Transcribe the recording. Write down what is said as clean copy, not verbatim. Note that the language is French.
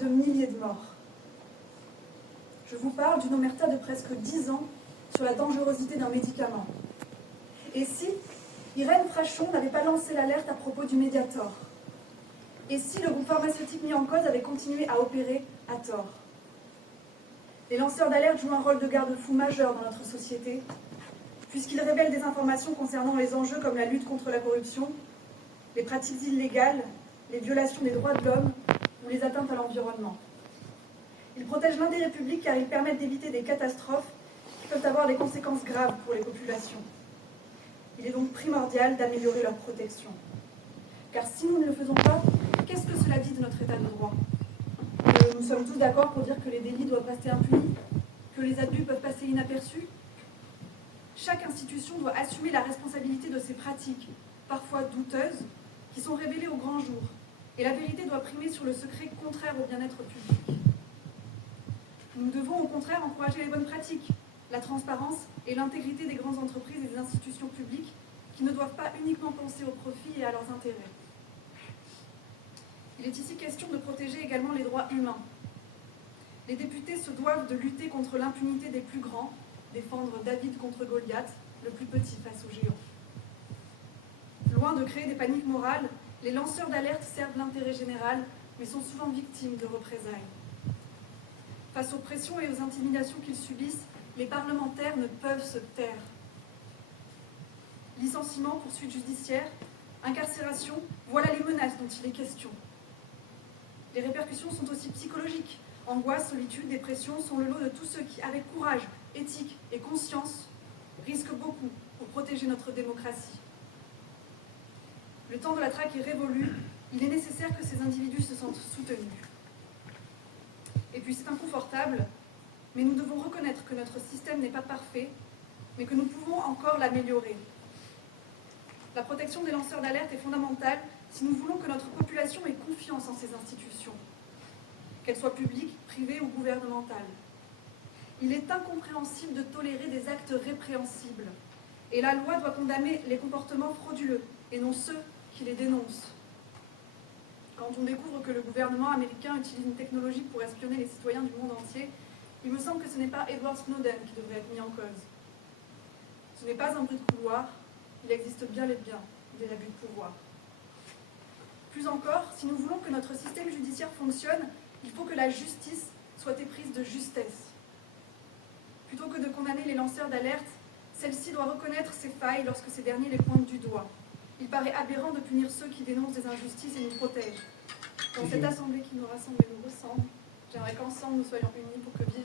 de milliers de morts. Je vous parle d'une omerta de presque 10 ans sur la dangerosité d'un médicament. Et si Irène Frachon n'avait pas lancé l'alerte à propos du Mediator? Et si le groupe pharmaceutique mis en cause avait continué à opérer à tort? Les lanceurs d'alerte jouent un rôle de garde-fou majeur dans notre société, puisqu'ils révèlent des informations concernant les enjeux comme la lutte contre la corruption, les pratiques illégales, les violations des droits de l'homme ou les atteintes à l'environnement. Ils protègent l'intérêt public car ils permettent d'éviter des catastrophes qui peuvent avoir des conséquences graves pour les populations. Il est donc primordial d'améliorer leur protection. Car si nous ne le faisons pas, qu'est-ce que cela dit de notre état de droit? Nous sommes tous d'accord pour dire que les délits doivent rester impunis, que les abus peuvent passer inaperçus. Chaque institution doit assumer la responsabilité de ces pratiques, parfois douteuses, qui sont révélées au grand jour. Et la vérité doit primer sur le secret contraire au bien-être public. Nous devons au contraire encourager les bonnes pratiques, la transparence et l'intégrité des grandes entreprises et des institutions publiques qui ne doivent pas uniquement penser au profit et à leurs intérêts. Il est ici question de protéger également les droits humains. Les députés se doivent de lutter contre l'impunité des plus grands, défendre David contre Goliath, le plus petit face aux géants. Loin de créer des paniques morales, les lanceurs d'alerte servent l'intérêt général, mais sont souvent victimes de représailles. Face aux pressions et aux intimidations qu'ils subissent, les parlementaires ne peuvent se taire. Licenciement, poursuites judiciaires, incarcération, voilà les menaces dont il est question. Les répercussions sont aussi psychologiques. Angoisse, solitude, dépression sont le lot de tous ceux qui, avec courage, éthique et conscience, risquent beaucoup pour protéger notre démocratie. Le temps de la traque est révolu, il est nécessaire que ces individus se sentent soutenus. Et puis c'est inconfortable, mais nous devons reconnaître que notre système n'est pas parfait, mais que nous pouvons encore l'améliorer. La protection des lanceurs d'alerte est fondamentale si nous voulons que notre population ait confiance en ces institutions, qu'elles soient publiques, privées ou gouvernementales. Il est incompréhensible de tolérer des actes répréhensibles, et la loi doit condamner les comportements frauduleux, et non ceux qui les dénoncent. Quand on découvre que le gouvernement américain utilise une technologie pour espionner les citoyens du monde entier, il me semble que ce n'est pas Edward Snowden qui devrait être mis en cause. Ce n'est pas un bruit de couloir, il existe bien et bien des abus de pouvoir. Plus encore, si nous voulons que notre système judiciaire fonctionne, il faut que la justice soit éprise de justesse. Plutôt que de condamner les lanceurs d'alerte, celle-ci doit reconnaître ses failles lorsque ces derniers les pointent du doigt. Il paraît aberrant de punir ceux qui dénoncent des injustices et nous protègent. Dans cette assemblée qui nous rassemble et nous ressemble, j'aimerais qu'ensemble nous soyons unis pour que vive